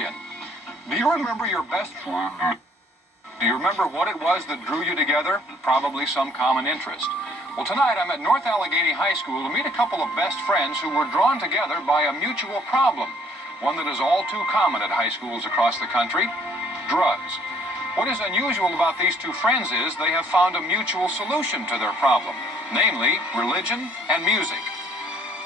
Durian. Do you remember your best friend? Do you remember what it was that drew you together? Probably some common interest. Well, tonight I'm at North Allegheny High School to meet a couple of best friends who were drawn together by a mutual problem, one that is all too common at high schools across the country: drugs. What is unusual about these two friends is they have found a mutual solution to their problem, namely religion and music.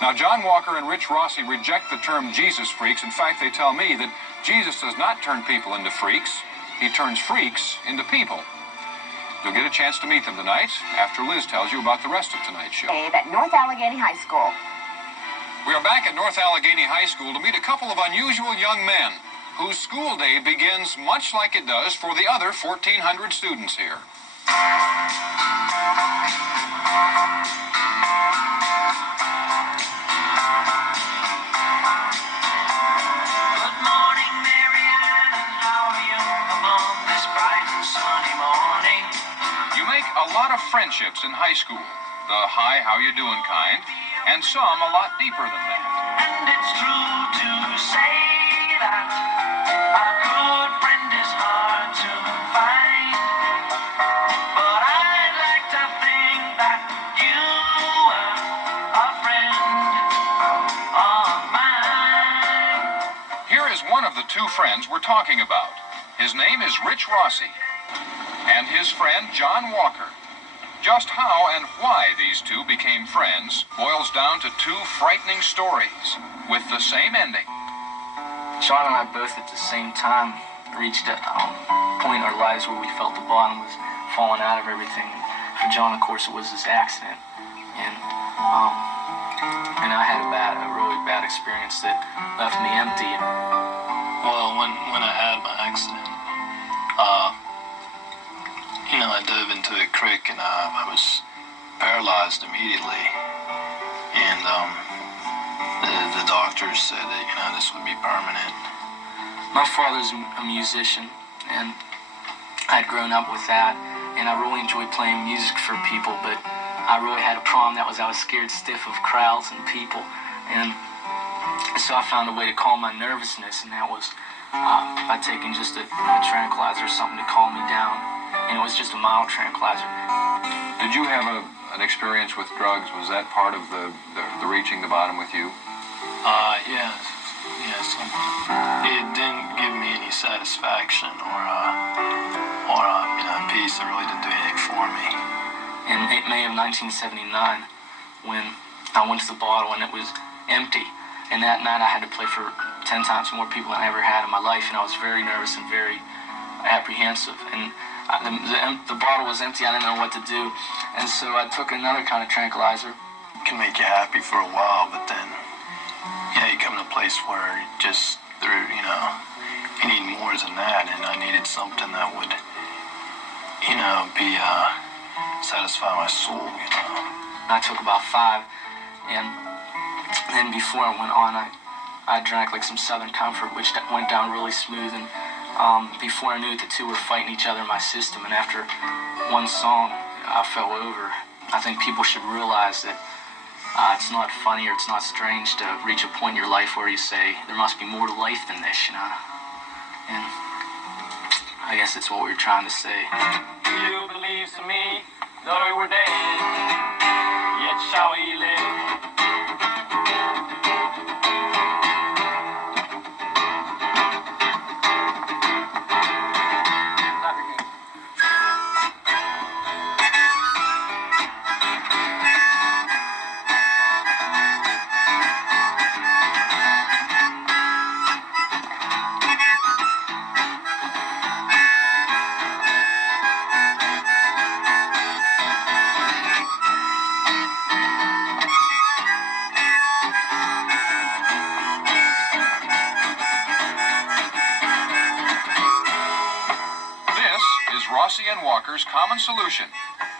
Now, John Walker and Rich Rossi reject the term Jesus freaks. In fact, they tell me that Jesus does not turn people into freaks. He turns freaks into people. You'll get a chance to meet them tonight after Liz tells you about the rest of tonight's show. At North Allegheny High School. We are back at North Allegheny High School to meet a couple of unusual young men whose school day begins much like it does for the other 1,400 students here. A lot of friendships in high school, the hi, how you doing kind, and some a lot deeper than that. And it's true to say that a good friend is hard to find, but I'd like to think that you are a friend of mine. Here is one of the two friends we're talking about. His name is Rich Rossi, and his friend John Walker. Just how and why these two became friends boils down to two frightening stories with the same ending. John and I both at the same time reached a point in our lives where we felt the bottom was falling out of everything. For John, of course, it was this accident, and I had a really bad experience that left me empty. Well, when I had my accident, I dove into a creek and I was paralyzed immediately. And the doctors said that, this would be permanent. My father's a musician, and I'd grown up with that, and I really enjoyed playing music for people, but I really had a problem. That was I was scared stiff of crowds and people, and so I found a way to calm my nervousness, and that was by taking just a tranquilizer or something to calm me down. And it was just a mild tranquilizer. Did you have an experience with drugs? Was that part of the reaching the bottom with you? Yes. It didn't give me any satisfaction or peace. It really didn't do anything for me. In May of 1979, when I went to the bottle and it was empty, and that night I had to play for 10 times more people than I ever had in my life, and I was very nervous and very apprehensive, and the bottle was empty. I didn't know what to do, and so I took another kind of tranquilizer. It can make you happy for a while, but then you come to a place where you need more than that, and I needed something that would be satisfy my soul. I took about 5, and then before I went on, I drank like some Southern Comfort, which went down really smooth, and before I knew it, the two were fighting each other in my system, and after one song, I fell over. I think people should realize that it's not funny or it's not strange to reach a point in your life where you say, there must be more to life than this, And I guess that's what we were trying to say. You believe to me, though we were dead, yet shall we live. Rossi and Walker's common solution.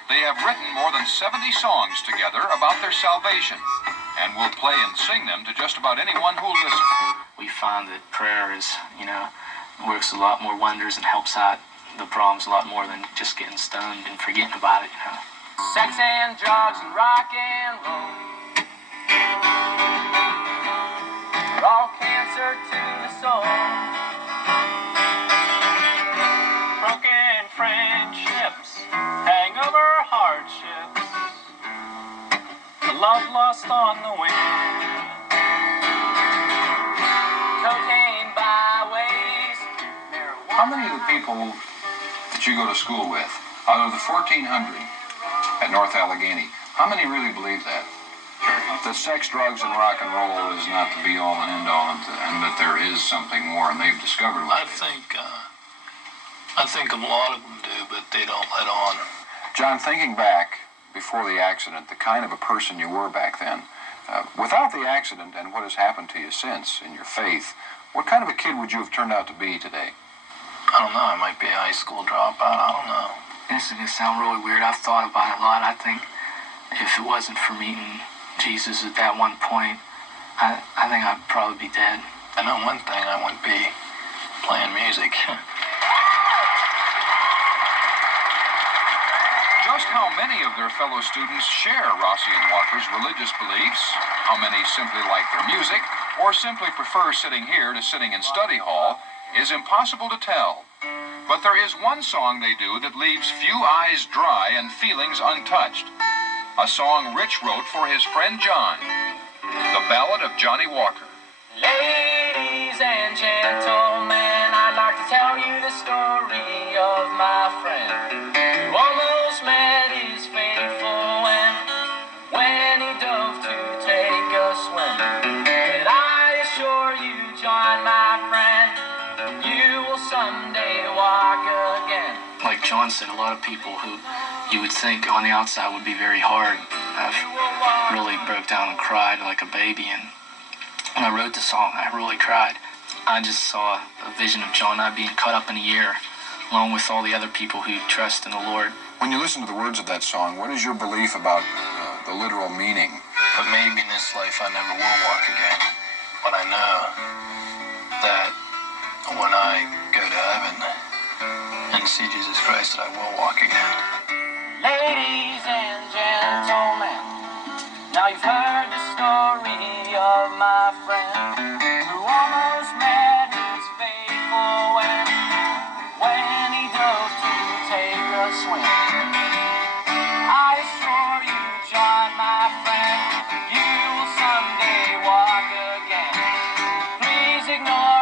They have written more than 70 songs together about their salvation, and will play and sing them to just about anyone who'll listen. We find that prayer is, works a lot more wonders and helps out the problems a lot more than just getting stoned and forgetting about it, Sex and drugs and rock and roll are all cancer to the soul. love lost on the wind. Cocaine byways, marijuana. How many of the people that you go to school with, out of the 1,400 at North Allegheny, how many really believe that? That sex, drugs, and rock and roll is not the be-all and end-all, and that there is something more, and they've discovered what I it is. think a lot of them do, but they don't let on. John, thinking back before the accident, the kind of a person you were back then, without the accident and what has happened to you since in your faith, what kind of a kid would you have turned out to be today? I don't know. I might be a high school dropout. I don't know. This is going to sound really weird. I've thought about it a lot. I think if it wasn't for meeting Jesus at that one point, I think I'd probably be dead. I know one thing, I wouldn't be playing music. Just how many of their fellow students share Rossi and Walker's religious beliefs, how many simply like their music, or simply prefer sitting here to sitting in study hall, is impossible to tell. But there is one song they do that leaves few eyes dry and feelings untouched. A song Rich wrote for his friend John, the Ballad of Johnny Walker. Ladies and gentlemen, I'd like to tell you the story of my friend who almost met his faithful end when he dove to take a swim. But I assure you, John, my friend, you will someday walk again. Like John said, a lot of people who you would think on the outside would be very hard, I've really broke down and cried like a baby, and when I wrote the song, I really cried. I just saw a vision of John and I being caught up in a year, along with all the other people who trust in the Lord. When you listen to the words of that song, what is your belief about the literal meaning? But maybe in this life I never will walk again. But I know that when I go to heaven and see Jesus Christ, that I will walk again. Ladies and gentlemen, now you've heard the story of my friend who almost met his faithful end when he dove to take a swim. I assure you, John, my friend, you will someday walk again. Please ignore